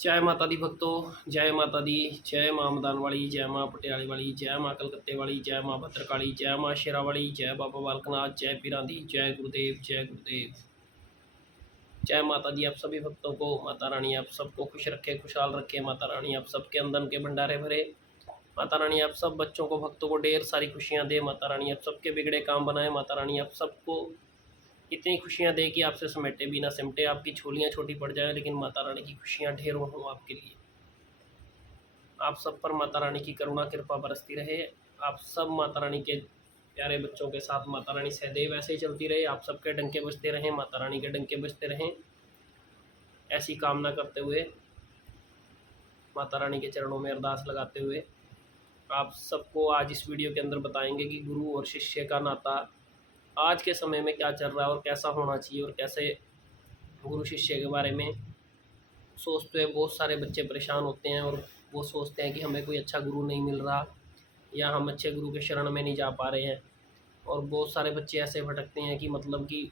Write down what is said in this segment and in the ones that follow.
जय माता दी भक्तों, जय माता दी। जय माँ मदान वाली, जय माँ पटियाले वाली, जय माँ कलकत्ते वाली, जय माँ भद्रकाली, जय माँ शेरावाली, जय बाबा बालकनाथ, जय पीरांदी, जय गुरुदेव, जय गुरुदेव। जय माता दी। आप सभी भक्तों को माता रानी आप सबको खुश रखे, खुशहाल रखे। माता रानी आप सबके अंदर के भंडारे भरे। माता रानी आप सब बच्चों को, भक्तों को ढेर सारी खुशियाँ दे। माता रानी आप सबके बिगड़े काम बनाए। माता रानी आप सबको इतनी खुशियाँ दे कि आपसे समेटे भी ना सिमटे, आपकी झोलियाँ छोटी पड़ जाए लेकिन माता रानी की खुशियाँ ढेरों हों आपके लिए। आप सब पर माता रानी की करुणा कृपा बरसती रहे। आप सब माता रानी के प्यारे बच्चों के साथ माता रानी सदैव ऐसे ही चलती रहे। आप सबके डंके बजते रहें, माता रानी के डंके बजते रहें, ऐसी कामना करते हुए, माता रानी के चरणों में अरदास लगाते हुए आप सबको आज इस वीडियो के अंदर बताएंगे कि गुरु और शिष्य का नाता आज के समय में क्या चल रहा है और कैसा होना चाहिए, और कैसे गुरु शिष्य के बारे में सोचते हुए बहुत सारे बच्चे परेशान होते हैं। और वो सोचते हैं कि हमें कोई अच्छा गुरु नहीं मिल रहा, या हम अच्छे गुरु के शरण में नहीं जा पा रहे हैं। और बहुत सारे बच्चे ऐसे भटकते हैं कि मतलब कि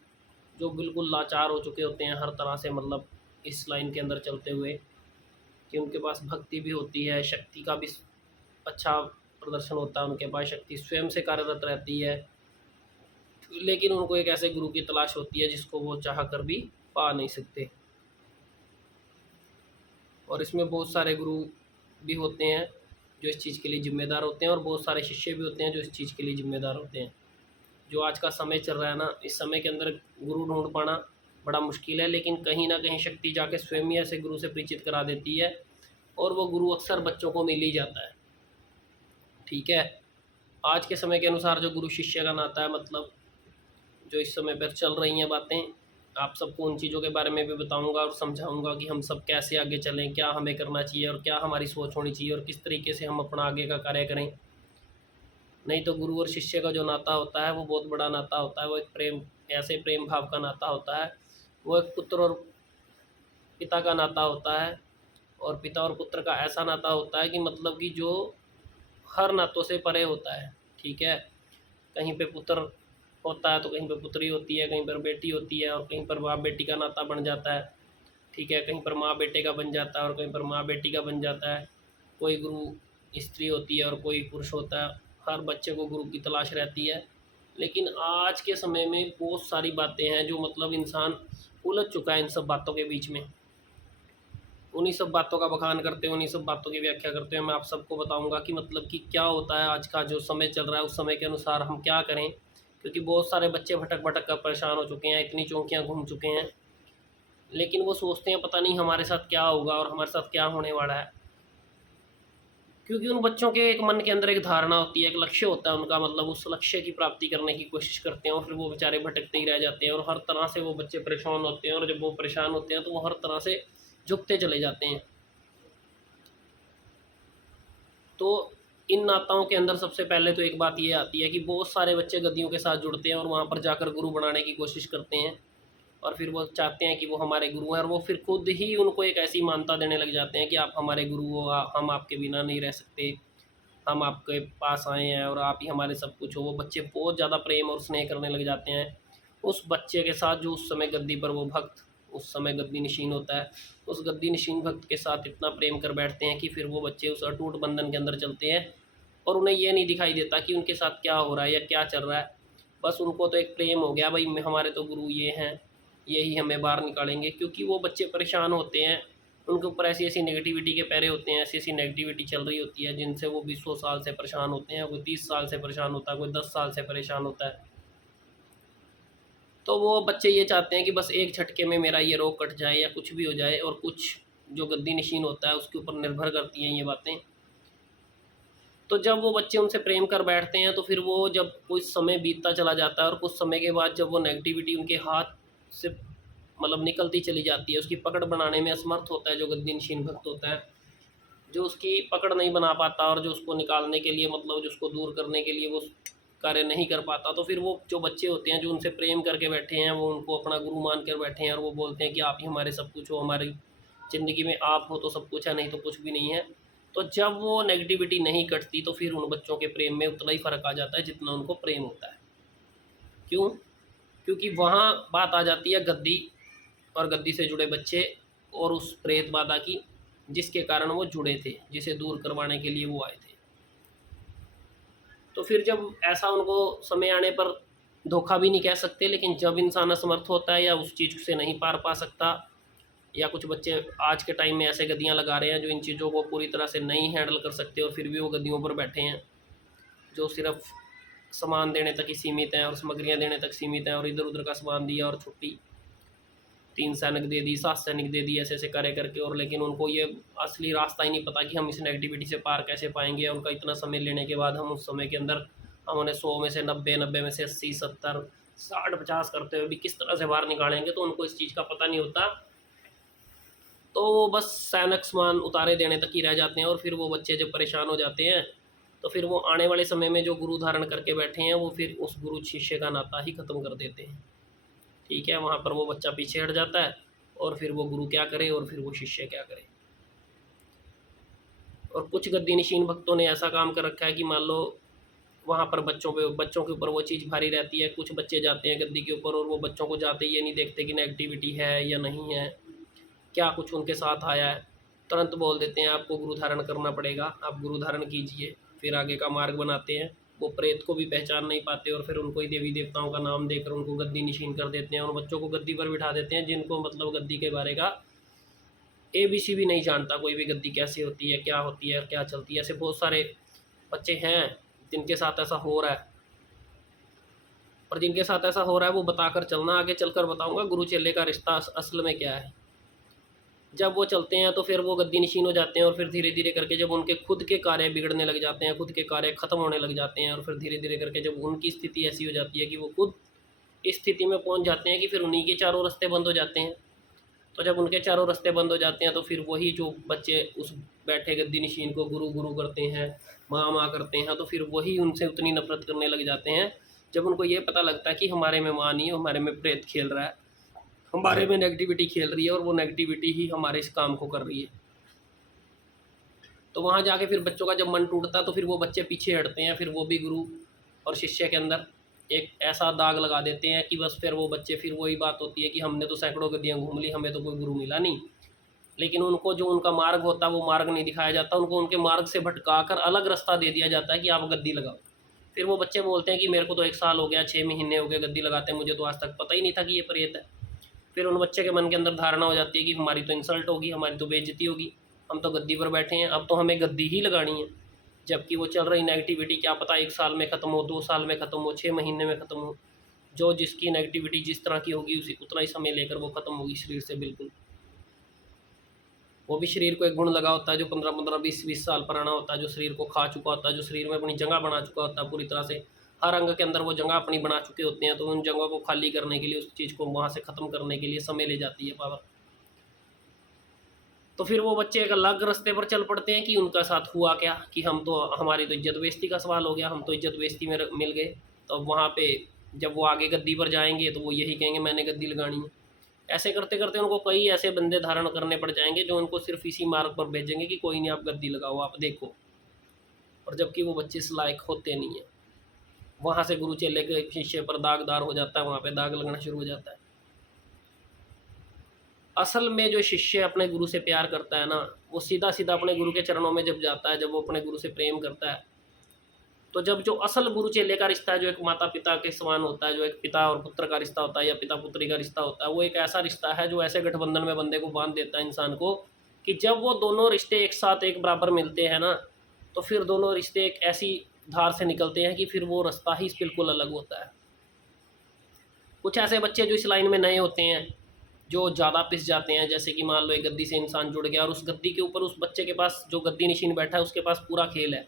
जो बिल्कुल लाचार हो चुके होते हैं हर तरह से, मतलब इस लाइन के अंदर चलते हुए, कि उनके पास भक्ति भी होती है, शक्ति का भी अच्छा प्रदर्शन होता है, उनके पास शक्ति स्वयं से कार्यरत रहती है, लेकिन उनको एक ऐसे गुरु की तलाश होती है जिसको वो चाह कर भी पा नहीं सकते। और इसमें बहुत सारे गुरु भी होते हैं जो इस चीज़ के लिए ज़िम्मेदार होते हैं, और बहुत सारे शिष्य भी होते हैं जो इस चीज़ के लिए ज़िम्मेदार होते हैं। जो आज का समय चल रहा है ना, इस समय के अंदर गुरु ढूंढ पाना बड़ा मुश्किल है, लेकिन कहीं ना कहीं शक्ति जाके स्वयं ही ऐसे गुरु से परिचित करा देती है, और वो गुरु अक्सर बच्चों को मिल ही जाता है। ठीक है। आज के समय के अनुसार जो गुरु शिष्य का नाता है, मतलब जो इस समय पर चल रही हैं बातें, आप सबको उन चीज़ों के बारे में भी बताऊंगा और समझाऊंगा कि हम सब कैसे आगे चलें, क्या हमें करना चाहिए और क्या हमारी सोच होनी चाहिए, और किस तरीके से हम अपना आगे का कार्य करें। नहीं तो गुरु और शिष्य का जो नाता होता है वो बहुत बड़ा नाता होता है। वो एक प्रेम, ऐसे प्रेम भाव का नाता होता है। वो एक पुत्र और पिता का नाता होता है, और पिता और पुत्र का ऐसा नाता होता है कि मतलब कि जो हर नातों से परे होता है। ठीक है। कहीं पे पुत्र होता है तो कहीं पे पुत्री होती है, कहीं पर बेटी होती है, और कहीं पर बाप बेटी का नाता बन जाता है। ठीक है। कहीं पर माँ बेटे का बन जाता है और कहीं पर माँ बेटी का बन जाता है। कोई गुरु स्त्री होती है और कोई पुरुष होता है। हर बच्चे को गुरु की तलाश रहती है। लेकिन आज के समय में बहुत सारी बातें हैं जो मतलब इंसान उलझ चुका है इन सब बातों के बीच में। उन्हीं सब बातों का बखान करते हुए, उन्हीं सब बातों की व्याख्या करते हुए मैं आप सबको बताऊंगा कि मतलब कि क्या होता है आज का जो समय चल रहा है, उस समय के अनुसार हम क्या करें। क्योंकि बहुत सारे बच्चे भटक भटक कर परेशान हो चुके हैं, इतनी चौंकियाँ घूम चुके हैं, लेकिन वो सोचते हैं पता नहीं हमारे साथ क्या होगा और हमारे साथ क्या होने वाला है। क्योंकि उन बच्चों के एक मन के अंदर एक धारणा होती है, एक लक्ष्य होता है उनका, मतलब उस लक्ष्य की प्राप्ति करने की कोशिश करते हैं, और फिर वो बेचारे भटकते ही रह जाते हैं, और हर तरह से वो बच्चे परेशान होते हैं। और जब वो परेशान होते हैं तो वो हर तरह से झुकते चले जाते हैं। तो इन नाताओं के अंदर सबसे पहले तो एक बात ये आती है कि बहुत सारे बच्चे गद्दियों के साथ जुड़ते हैं और वहाँ पर जाकर गुरु बनाने की कोशिश करते हैं, और फिर वो चाहते हैं कि वो हमारे गुरु हैं, और वो फिर खुद ही उनको एक ऐसी मान्यता देने लग जाते हैं कि आप हमारे गुरु हो, हम आपके बिना नहीं रह सकते, हम आपके पास आए हैं और आप ही हमारे सब कुछ हो। वो बच्चे बहुत ज़्यादा प्रेम और स्नेह करने लग जाते हैं उस बच्चे के साथ जो उस समय गद्दी पर वो भक्त, उस समय गद्दी नशीन होता है, उस गद्दी नशीन भक्त के साथ इतना प्रेम कर बैठते हैं कि फिर वो बच्चे उस अटूट बंधन के अंदर चलते हैं, और उन्हें ये नहीं दिखाई देता कि उनके साथ क्या हो रहा है या क्या चल रहा है। बस उनको तो एक प्रेम हो गया, भाई हमारे तो गुरु ये हैं, यही हमें बाहर निकालेंगे। क्योंकि वो बच्चे परेशान होते हैं, उनके ऊपर ऐसी ऐसी नेगेटिविटी के पैरे होते हैं, ऐसी ऐसी नेगेटिविटी चल रही होती है जिनसे वो 20 साल से परेशान होते हैं। कोई 30 साल से परेशान होता है, कोई 10 साल से परेशान होता है। तो वो बच्चे ये चाहते हैं कि बस एक झटके में मेरा ये रोग कट जाए या कुछ भी हो जाए, और कुछ जो गद्दी नशीन होता है उसके ऊपर निर्भर करती हैं ये बातें। तो जब वो बच्चे उनसे प्रेम कर बैठते हैं तो फिर वो जब कुछ समय बीतता चला जाता है, और कुछ समय के बाद जब वो नेगेटिविटी उनके हाथ से मतलब निकलती चली जाती है, उसकी पकड़ बनाने में असमर्थ होता है जो गद्दी नशीन भक्त होता है, जो उसकी पकड़ नहीं बना पाता, और जो उसको निकालने के लिए मतलब जो उसको दूर करने के लिए वो कार्य नहीं कर पाता, तो फिर वो जो बच्चे होते हैं जो उनसे प्रेम करके बैठे हैं, वो उनको अपना गुरु मान कर बैठे हैं, और वो बोलते हैं कि आप ही हमारे सब कुछ हो, हमारी ज़िंदगी में आप हो तो सब कुछ है, नहीं तो कुछ भी नहीं है। तो जब वो नेगेटिविटी नहीं कटती तो फिर उन बच्चों के प्रेम में उतना ही फ़र्क आ जाता है जितना उनको प्रेम होता है। क्यों? क्योंकि वहाँ बात आ जाती है गद्दी और गद्दी से जुड़े बच्चे और उस प्रेत बाधा की, जिसके कारण वो जुड़े थे, जिसे दूर करवाने के लिए वो आए थे। तो फिर जब ऐसा उनको समय आने पर धोखा भी नहीं कह सकते, लेकिन जब इंसान असमर्थ होता है या उस चीज़ से नहीं पार पा सकता, या कुछ बच्चे आज के टाइम में ऐसे गद्दियाँ लगा रहे हैं जो इन चीज़ों को पूरी तरह से नहीं हैंडल कर सकते और फिर भी वो गद्दियों पर बैठे हैं, जो सिर्फ सामान देने तक ही सीमित हैं और सामग्रियाँ देने तक सीमित हैं, और इधर उधर का सामान दिया और छुट्टी, 3 सैनिक दे दी, 7 सैनिक दे दी, ऐसे ऐसे कार्य करके। और लेकिन उनको ये असली रास्ता ही नहीं पता कि हम इस नेगेटिविटी से पार कैसे पाएंगे। उनका इतना समय लेने के बाद हम उस समय के अंदर हम उन्हें 100 में से 90, 90 में से 80, 70, 60, 50 करते हुए भी किस तरह से बाहर निकालेंगे, तो उनको इस चीज़ का पता नहीं होता। तो वो बस सैनिक सामान उतारे देने तक ही रह जाते हैं, और फिर वो बच्चे जब परेशान हो जाते हैं तो फिर वो आने वाले समय में जो गुरु धारण करके बैठे हैं वो फिर उस गुरु शिष्य का नाता ही ख़त्म कर देते हैं। ठीक है, वहाँ पर वो बच्चा पीछे हट जाता है, और फिर वो गुरु क्या करे और फिर वो शिष्य क्या करे। और कुछ गद्दी नशीन भक्तों ने ऐसा काम कर रखा है कि मान लो वहाँ पर बच्चों के ऊपर वो चीज़ भारी रहती है, कुछ बच्चे जाते हैं गद्दी के ऊपर और वो बच्चों को जाते ये नहीं देखते कि नेगेटिविटी है या नहीं है, क्या कुछ उनके साथ आया है, तुरंत बोल देते हैं आपको गुरु धारण करना पड़ेगा, आप गुरु धारण कीजिए, फिर आगे का मार्ग बनाते हैं। वो प्रेत को भी पहचान नहीं पाते और फिर उनको ही देवी देवताओं का नाम देकर उनको गद्दी नशीन कर देते हैं, और बच्चों को गद्दी पर बिठा देते हैं जिनको मतलब गद्दी के बारे का ABC भी नहीं जानता, कोई भी गद्दी कैसे होती है, क्या होती है, क्या चलती है। ऐसे बहुत सारे बच्चे हैं जिनके साथ ऐसा हो रहा है, और जिनके साथ ऐसा हो रहा है वो बताकर चलना, आगे चलकर बताऊंगा गुरु चेले का रिश्ता असल में क्या है। जब वो चलते हैं तो फिर वो गद्दी नशीन हो जाते हैं, और फिर धीरे धीरे करके जब उनके खुद के कार्य बिगड़ने लग जाते हैं, खुद के कार्य ख़त्म होने लग जाते हैं, और फिर धीरे धीरे करके जब उनकी स्थिति ऐसी हो जाती है कि वो खुद इस स्थिति में पहुंच जाते हैं कि फिर उन्हीं के चारों रास्ते बंद हो जाते हैं। तो जब उनके चारों रास्ते बंद हो जाते हैं तो फिर वही जो बच्चे उस बैठे गद्दी नशीन को गुरु गुरु करते हैं, माँ माँ करते हैं, तो फिर वही उनसे उतनी नफरत करने लग जाते हैं जब उनको ये पता लगता है कि हमारे में माँ नहीं है, हमारे में प्रेत खेल रहा है, हमारे में नेगेटिविटी खेल रही है, और वो नेगेटिविटी ही हमारे इस काम को कर रही है। तो वहाँ जाके फिर बच्चों का जब मन टूटता है तो फिर वो बच्चे पीछे हटते हैं, फिर वो भी गुरु और शिष्य के अंदर एक ऐसा दाग लगा देते हैं कि बस फिर वो बच्चे, फिर वही बात होती है कि हमने तो सैकड़ों गद्दियाँ घूम ली, हमें तो कोई गुरु मिला नहीं। लेकिन उनको जो उनका मार्ग होता है वो मार्ग नहीं दिखाया जाता, उनको उनके मार्ग से भटका कर अलग रास्ता दे दिया जाता है कि आप गद्दी लगाओ। फिर वो बच्चे बोलते हैं कि मेरे को तो 1 साल हो गया, 6 महीने हो गए गद्दी लगाते, मुझे तो आज तक पता ही नहीं था कि ये प्रेत है। फिर उन बच्चे के मन के अंदर धारणा हो जाती है कि हमारी तो इंसल्ट होगी, हमारी तो बेइज्जती होगी, हम तो गद्दी पर बैठे हैं, अब तो हमें गद्दी ही लगानी है। जबकि वो चल रही नेगेटिविटी क्या पता 1 साल में ख़त्म हो, 2 साल में ख़त्म हो, 6 महीने में ख़त्म हो, जो जिसकी नेगेटिविटी जिस तरह की होगी उसी उतना ही समय लेकर वो ख़त्म होगी शरीर से। बिल्कुल, वो भी शरीर को एक गुण लगा होता है जो 15-15, 20-20 साल पुराना होता है, जो शरीर को खा चुका होता है, जो शरीर में अपनी जगह बना चुका होता है पूरी तरह से, हर अंग के अंदर वो जगह अपनी बना चुके होते हैं। तो उन जगहों को खाली करने के लिए, उस चीज़ को वहाँ से ख़त्म करने के लिए समय ले जाती है पावर। तो फिर वो बच्चे एक अलग रास्ते पर चल पड़ते हैं कि उनका साथ हुआ क्या, कि हम तो, हमारी तो इज्जत बेइज्जती का सवाल हो गया, हम तो इज्जत बेइज्जती में मिल गए। तो वहाँ पे जब वो आगे गद्दी पर जाएंगे तो वो यही कहेंगे मैंने गद्दी लगानी है। ऐसे करते करते उनको कई ऐसे बंदे धारण करने पड़ जाएंगे जो उनको सिर्फ इसी मार्ग पर भेजेंगे कि कोई नहीं, आप गद्दी लगाओ, आप देखो। और जबकि वो बच्चे इस लायक होते नहीं है। वहाँ से गुरु चेले के शिष्य पर दागदार हो जाता है, वहाँ पे दाग लगना शुरू हो जाता है। असल में जो शिष्य अपने गुरु से प्यार करता है ना, वो सीधा सीधा अपने गुरु के चरणों में जब जाता है, जब वो अपने गुरु से प्रेम करता है, तो जब जो असल गुरु चेले का रिश्ता है, जो एक माता पिता के समान होता है, जो एक पिता और पुत्र का रिश्ता होता है या पिता पुत्री का रिश्ता होता है, वो एक ऐसा रिश्ता है जो ऐसे गठबंधन में बंदे को बांध देता है इंसान को, कि जब वो दोनों रिश्ते एक साथ एक बराबर मिलते हैं ना, तो फिर दोनों रिश्ते एक ऐसी धार से निकलते हैं कि फिर वो रास्ता ही बिल्कुल अलग होता है। कुछ ऐसे बच्चे जो इस लाइन में नए होते हैं, जो ज़्यादा पिस जाते हैं, जैसे कि मान लो एक गद्दी से इंसान जुड़ गया और उस गद्दी के ऊपर उस बच्चे के पास जो गद्दी नशीन बैठा है उसके पास पूरा खेल है,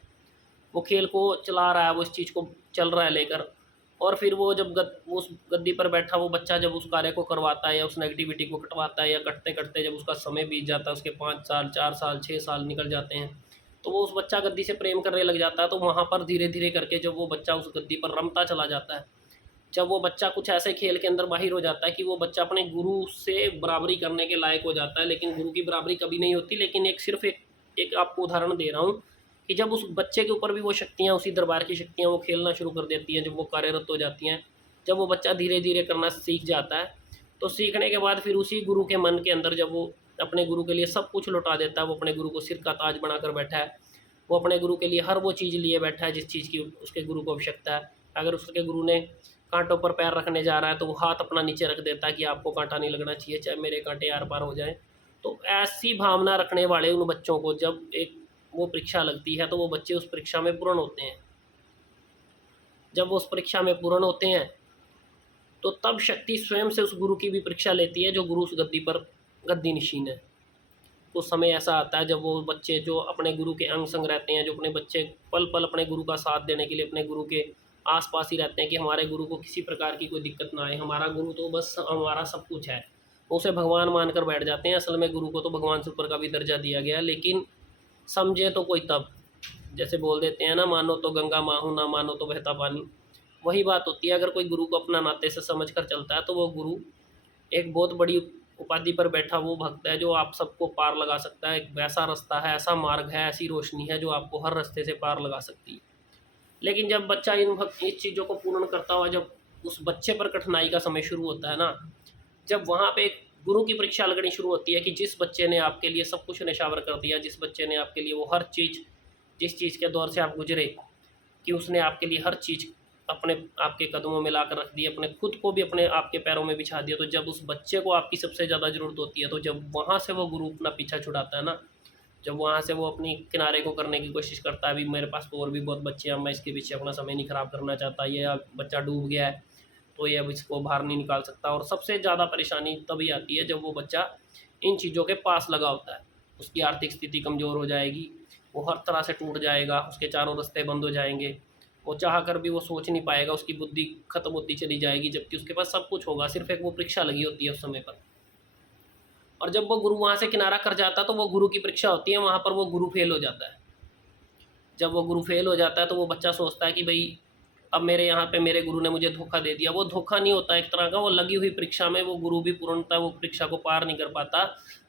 वो खेल को चला रहा है, वो इस चीज़ को चल रहा है लेकर। और फिर वो जब उस गद्दी पर बैठा वो बच्चा जब उस कार्य को करवाता है या उस नेगेटिविटी को कटवाता है, या कटते कटते जब उसका समय बीत जाता है, उसके 5 साल, 4 साल, 6 साल निकल जाते हैं, तो वो उस बच्चा गद्दी से प्रेम करने लग जाता है। तो वहाँ पर धीरे धीरे करके जब वो बच्चा उस गद्दी पर रमता चला जाता है, जब वो बच्चा कुछ ऐसे खेल के अंदर माहिर हो जाता है कि वो बच्चा अपने गुरु से बराबरी करने के लायक हो जाता है, लेकिन गुरु की बराबरी कभी नहीं होती। लेकिन एक सिर्फ एक आपको उदाहरण दे रहा हूँ कि जब उस बच्चे के ऊपर भी वो शक्तियाँ, उसी दरबार की शक्तियाँ वो खेलना शुरू कर देती हैं, जब वो कार्यरत हो जाती हैं, जब वो बच्चा धीरे धीरे करना सीख जाता है, तो सीखने के बाद फिर उसी गुरु के मन के अंदर जब वो अपने गुरु के लिए सब कुछ लौटा देता है, वो अपने गुरु को सिर का ताज बनाकर बैठा है, वो अपने गुरु के लिए हर वो चीज़ लिए बैठा है जिस चीज़ की उसके गुरु को आवश्यकता है। अगर उसके गुरु ने कांटों पर पैर रखने जा रहा है तो वो हाथ अपना नीचे रख देता है कि आपको कांटा नहीं लगना चाहिए, चाहे मेरे कांटे आर पार हो जाएं। तो ऐसी भावना रखने वाले उन बच्चों को जब एक वो परीक्षा लगती है तो वो बच्चे उस परीक्षा में पूर्ण होते हैं। जब वो उस परीक्षा में पूर्ण होते हैं तो तब शक्ति स्वयं से उस गुरु की भी परीक्षा लेती है जो गुरु उस गद्दी पर गद्दी निशीन है। कुछ समय ऐसा आता है जब वो बच्चे जो अपने गुरु के अंग संग रहते हैं, जो अपने बच्चे पल पल अपने गुरु का साथ देने के लिए अपने गुरु के आसपास ही रहते हैं कि हमारे गुरु को किसी प्रकार की कोई दिक्कत ना आए, हमारा गुरु तो बस हमारा सब कुछ है, उसे भगवान मानकर बैठ जाते हैं। असल में गुरु को तो भगवान से ऊपर का भी दर्जा दिया गया, लेकिन समझे तो कोई तब, जैसे बोल देते हैं ना, मानो तो गंगा माहू ना मानो तो बहता पानी। वही बात होती है, अगर कोई गुरु को अपना नाते से समझ कर चलता है तो वो गुरु एक बहुत बड़ी उपाधि पर बैठा वो भक्त है जो आप सबको पार लगा सकता है। एक वैसा रास्ता है, ऐसा मार्ग है, ऐसी रोशनी है जो आपको हर रास्ते से पार लगा सकती है। लेकिन जब बच्चा इस चीज़ों को पूर्ण करता हुआ जब उस बच्चे पर कठिनाई का समय शुरू होता है ना, जब वहाँ पे एक गुरु की परीक्षा लगनी शुरू होती है कि जिस बच्चे ने आपके लिए सब कुछ निछावर कर दिया, जिस बच्चे ने आपके लिए वो हर चीज़, जिस चीज़ के दौर से आप गुजरे, कि उसने आपके लिए हर चीज़ अपने आपके कदमों में लाकर रख दी, अपने खुद को भी अपने आपके पैरों में बिछा दिया, तो जब उस बच्चे को आपकी सबसे ज़्यादा ज़रूरत होती है, तो जब वहाँ से वो गुरु अपना पीछा छुड़ाता है ना, जब वहाँ से वो अपनी किनारे को करने की कोशिश करता है, अभी मेरे पास तो और भी बहुत बच्चे हैं, मैं इसके पीछे अपना समय नहीं ख़राब करना चाहता, ये अब बच्चा डूब गया है तो ये अब इसको बाहर नहीं निकाल सकता। और सबसे ज़्यादा परेशानी तभी आती है जब वो बच्चा इन चीज़ों के पास लगा होता है, उसकी आर्थिक स्थिति कमज़ोर हो जाएगी, वो हर तरह से टूट जाएगा, उसके चारों रास्ते बंद हो जाएंगे, वो चाह कर भी वो सोच नहीं पाएगा, उसकी बुद्धि खत्म होती चली जाएगी, जबकि उसके पास सब कुछ होगा, सिर्फ एक वो परीक्षा लगी होती है उस समय पर। और जब वो गुरु वहाँ से किनारा कर जाता है तो वो गुरु की परीक्षा होती है, वहाँ पर वो गुरु फेल हो जाता है। जब वो गुरु फेल हो जाता है तो वो बच्चा सोचता है कि भाई अब मेरे यहाँ पे मेरे गुरु ने मुझे धोखा दे दिया। वो धोखा नहीं होता, एक तरह का वो लगी हुई परीक्षा में वो गुरु भी पूर्णतः वो परीक्षा को पार नहीं कर पाता,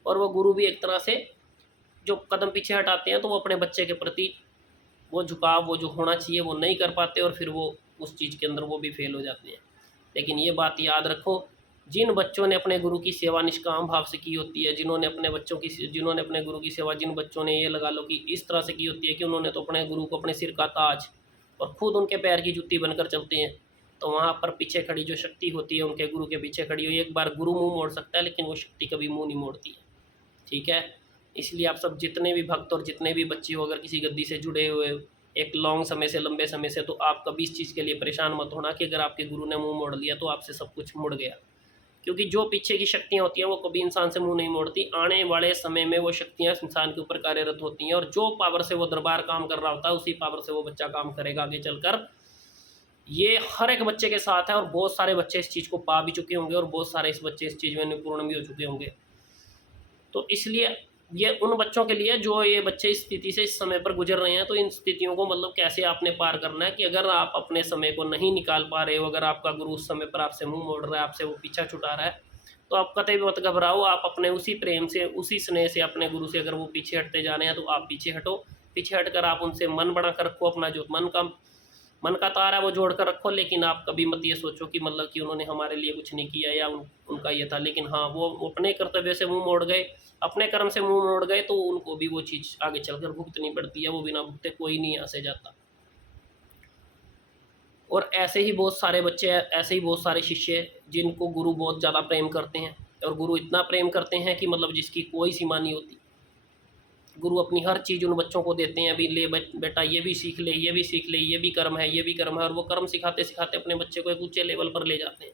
और वो गुरु भी एक तरह से जो कदम पीछे हटाते हैं तो वो अपने बच्चे के प्रति वो झुकाव, वो जो होना चाहिए वो नहीं कर पाते, और फिर वो उस चीज़ के अंदर वो भी फेल हो जाते हैं। लेकिन ये बात याद रखो, जिन बच्चों ने अपने गुरु की सेवा निष्काम भाव से की होती है, जिन्होंने अपने गुरु की सेवा, जिन बच्चों ने ये लगा लो कि इस तरह से की होती है कि उन्होंने तो अपने गुरु को अपने सिर का ताज और खुद उनके पैर की जूती बनकर चलते हैं, तो वहाँ पर पीछे खड़ी जो शक्ति होती है उनके गुरु के पीछे खड़ी हुई, एक बार गुरु मुँह मोड़ सकता है लेकिन वो शक्ति कभी मुँह नहीं मोड़ती है। ठीक है, इसलिए आप सब जितने भी भक्त और जितने भी बच्चे हो, अगर किसी गद्दी से जुड़े हुए एक लॉन्ग समय से, लंबे समय से, तो आप कभी इस चीज़ के लिए परेशान मत होना कि अगर आपके गुरु ने मुंह मोड़ लिया तो आपसे सब कुछ मुड़ गया, क्योंकि जो पीछे की शक्तियाँ होती हैं वो कभी इंसान से मुंह नहीं मोड़ती। आने वाले समय में वो शक्तियाँ इंसान के ऊपर कार्यरत होती हैं, और जो पावर से वो दरबार काम कर रहा होता है उसी पावर से वो बच्चा काम करेगा आगे चलकर। ये हर एक बच्चे के साथ है, और बहुत सारे बच्चे इस चीज़ को पा भी चुके होंगे, और बहुत सारे इस बच्चे इस चीज़ में निपुण भी हो चुके होंगे। तो इसलिए ये उन बच्चों के लिए जो ये बच्चे इस स्थिति से इस समय पर गुजर रहे हैं, तो इन स्थितियों को मतलब कैसे आपने पार करना है कि अगर आप अपने समय को नहीं निकाल पा रहे हो, अगर आपका गुरु उस समय पर आपसे मुंह मोड़ रहा है, आपसे वो पीछा छुटा रहा है, तो आप कतई भी मत घबराओ। आप अपने उसी प्रेम से, उसी स्नेह से अपने गुरु से अगर वो पीछे हटते जा रहे हैं तो आप पीछे हटो। पीछे हटकर आप उनसे मन बना कर रखो, अपना जो मन का तार है वो जोड़ कर रखो, लेकिन आप कभी मत ये सोचो कि मतलब कि उन्होंने हमारे लिए कुछ नहीं किया या उनका ये था। लेकिन हाँ, वो अपने कर्तव्य से मुंह मोड़ गए, अपने कर्म से मुंह मोड़ गए, तो उनको भी वो चीज़ आगे चलकर भुगतनी पड़ती है, वो बिना भुगते कोई नहीं यहाँ से जाता। और ऐसे ही बहुत सारे बच्चे, ऐसे ही बहुत सारे शिष्य जिनको गुरु बहुत ज़्यादा प्रेम करते हैं, और गुरु इतना प्रेम करते हैं कि मतलब जिसकी कोई सीमा नहीं होती। गुरु अपनी हर चीज़ उन बच्चों को देते हैं, अभी ले बेटा ये भी सीख ले, ये भी सीख ले, ये भी कर्म है, ये भी कर्म है, और वो कर्म सिखाते सिखाते अपने बच्चे को एक ऊंचे लेवल पर ले जाते हैं।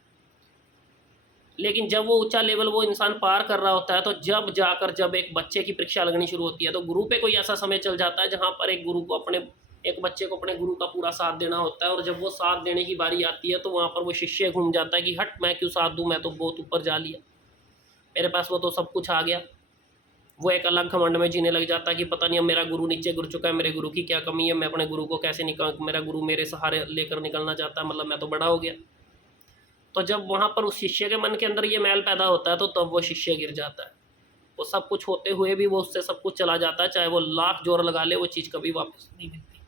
लेकिन जब वो ऊंचा लेवल वो इंसान पार कर रहा होता है, तो जब एक बच्चे की परीक्षा लगनी शुरू होती है, तो गुरु पे कोई ऐसा समय चल जाता है जहाँ पर एक बच्चे को अपने गुरु का पूरा साथ देना होता है, और जब वो साथ देने की बारी आती है तो वहाँ पर वो शिष्य घूम जाता है कि हट, मैं क्यों साथ दूँ, मैं तो बहुत ऊपर जा लिया, मेरे पास वो तो सब कुछ आ गया। वो एक अलग घमंड में जीने लग जाता है कि पता नहीं अब मेरा गुरु नीचे गिर चुका है, मेरे गुरु की क्या कमी है, मैं अपने गुरु को कैसे निकाल, मेरा गुरु मेरे सहारे लेकर निकलना चाहता है, मतलब मैं तो बड़ा हो गया। तो जब वहाँ पर उस शिष्य के मन के अंदर ये मैल पैदा होता है, तो तब वो शिष्य गिर जाता है। वो सब कुछ होते हुए भी वो उससे सब कुछ चला जाता है, चाहे वो लाख जोर लगा ले, वो चीज़ कभी वापस नहीं मिलती।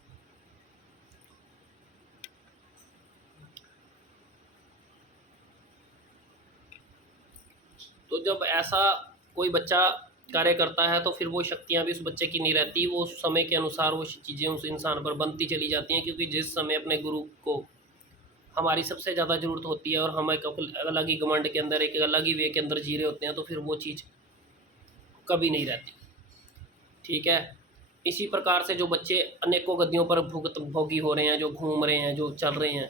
तो जब ऐसा कोई बच्चा कार्य करता है तो फिर वो शक्तियाँ भी उस बच्चे की नहीं रहती, वो उस समय के अनुसार वो चीज़ें उस इंसान पर बनती चली जाती हैं, क्योंकि जिस समय अपने गुरु को हमारी सबसे ज़्यादा ज़रूरत होती है और हम एक अलग ही घमंड के अंदर, एक अलग ही वे के अंदर जी रहे होते हैं, तो फिर वो चीज़ कभी नहीं रहती। ठीक है। इसी प्रकार से जो बच्चे अनेकों गद्दियों पर भुगत भोगी हो रहे हैं, जो घूम रहे हैं, जो चल रहे हैं,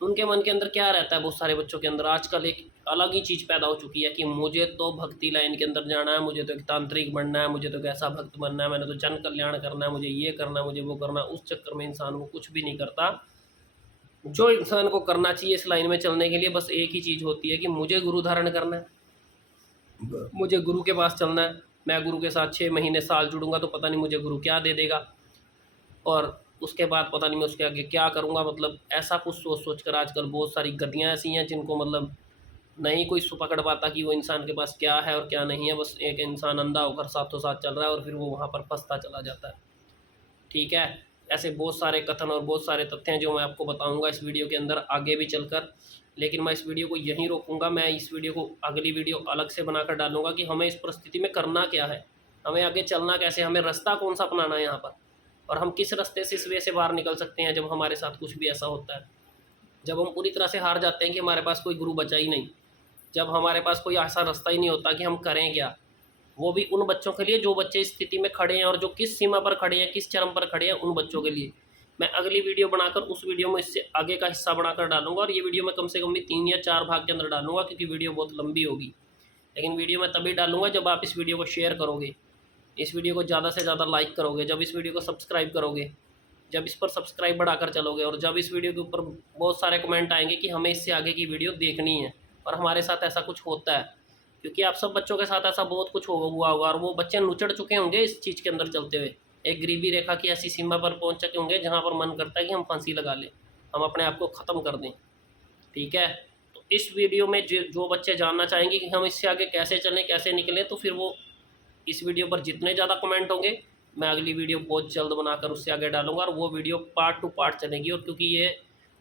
उनके मन के अंदर क्या रहता है? बहुत सारे बच्चों के अंदर आजकल एक अलग ही चीज़ पैदा हो चुकी है कि मुझे तो भक्ति लाइन के अंदर जाना है, मुझे तो एक तांत्रिक बनना है, मुझे तो एक ऐसा भक्त बनना है, मैंने तो जन कल्याण करना है, मुझे ये करना है, मुझे वो करना है। उस चक्कर में इंसान वो कुछ भी नहीं करता। जो इंसान को करना चाहिए इस लाइन में चलने के लिए, बस एक ही चीज़ होती है कि मुझे गुरु धारण करना है, मुझे गुरु के पास चलना है। मैं गुरु के साथ 6 महीने, साल जुड़ूंगा तो पता नहीं मुझे गुरु क्या दे देगा, और उसके बाद पता नहीं मैं उसके आगे क्या करूँगा। मतलब ऐसा कुछ सोच कर आजकल बहुत सारी गद्दियाँ ऐसी हैं जिनको मतलब नहीं कोई पकड़ पाता कि वो इंसान के पास क्या है और क्या नहीं है। बस एक इंसान अंधा होकर साथों साथ चल रहा है और फिर वो वहाँ पर फंसता चला जाता है। ठीक है। ऐसे बहुत सारे कथन और बहुत सारे तथ्य हैं जो मैं आपको बताऊंगा इस वीडियो के अंदर आगे भी चलकर, लेकिन मैं इस वीडियो को यहीं रोकूंगा। मैं इस वीडियो को अगली वीडियो अलग से बनाकर डालूंगा कि हमें इस परिस्थिति में करना क्या है, हमें आगे चलना कैसे, हमें रास्ता कौन सा अपनाना है यहाँ पर, और हम किस रास्ते से इस वे से बाहर निकल सकते हैं जब हमारे साथ कुछ भी ऐसा होता है, जब हम पूरी तरह से हार जाते हैं कि हमारे पास कोई गुरु बचा ही नहीं, जब हमारे पास कोई ऐसा रास्ता ही नहीं होता कि हम करें क्या। वो भी उन बच्चों के लिए जो बच्चे इस स्थिति में खड़े हैं और जो किस सीमा पर खड़े हैं, किस चरम पर खड़े हैं, उन बच्चों के लिए मैं अगली वीडियो बनाकर उस वीडियो में इससे आगे का हिस्सा बनाकर डालूंगा। और ये वीडियो मैं कम से कम भी 3 या 4 भाग के अंदर डालूंगा, क्योंकि वीडियो बहुत लंबी होगी। लेकिन वीडियो मैं तभी डालूंगा जब आप इस वीडियो को शेयर करोगे, इस वीडियो को ज़्यादा से ज़्यादा लाइक करोगे, जब इस वीडियो को सब्सक्राइब करोगे, जब इस पर सब्सक्राइब बढ़ाकर चलोगे, और जब इस वीडियो के ऊपर बहुत सारे कमेंट आएंगे कि हमें इससे आगे की वीडियो देखनी है और हमारे साथ ऐसा कुछ होता है। क्योंकि आप सब बच्चों के साथ ऐसा बहुत कुछ हुआ होगा और वो बच्चे नुचड़ चुके होंगे इस चीज़ के अंदर चलते हुए, एक गरीबी रेखा की ऐसी सीमा पर पहुंच चुके होंगे जहां पर मन करता है कि हम फांसी लगा लें, हम अपने आप को ख़त्म कर दें। ठीक है। तो इस वीडियो में जो बच्चे जानना चाहेंगे कि हम इससे आगे कैसे चलें, कैसे निकलें, तो फिर वो इस वीडियो पर जितने ज़्यादा कमेंट होंगे मैं अगली वीडियो बहुत जल्द बनाकर उससे आगे डालूंगा, और वो वीडियो पार्ट टू पार्ट चलेगी। और क्योंकि ये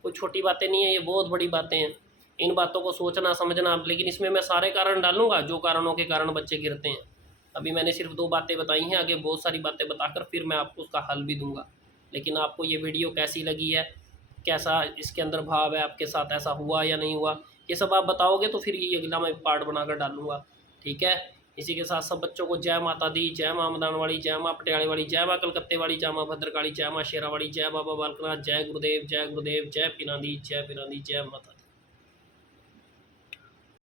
कोई छोटी बातें नहीं है, ये बहुत बड़ी बातें हैं, इन बातों को सोचना समझना। लेकिन इसमें मैं सारे कारण डालूंगा जो कारणों के कारण बच्चे गिरते हैं। अभी मैंने सिर्फ 2 बातें बताई हैं, आगे बहुत सारी बातें बताकर फिर मैं आपको उसका हल भी दूंगा। लेकिन आपको ये वीडियो कैसी लगी है, कैसा इसके अंदर भाव है, आपके साथ ऐसा हुआ या नहीं हुआ, ये सब आप बताओगे तो फिर ये अगला मैं पार्ट बनाकर डालूंगा। ठीक है। इसी के साथ सब बच्चों को जय माता दी, जय माँ मदान वाली, जय माँ पटियाले वाली, जय माँ कलकत्ते वाली, जय माँ भद्रकाली, जय माँ शेरा वाली, जय बाबा बालकनाथ, जय गुरुदेव, जय गुरुदेव, जय पिनादी, जय पिनादी, जय माता दी।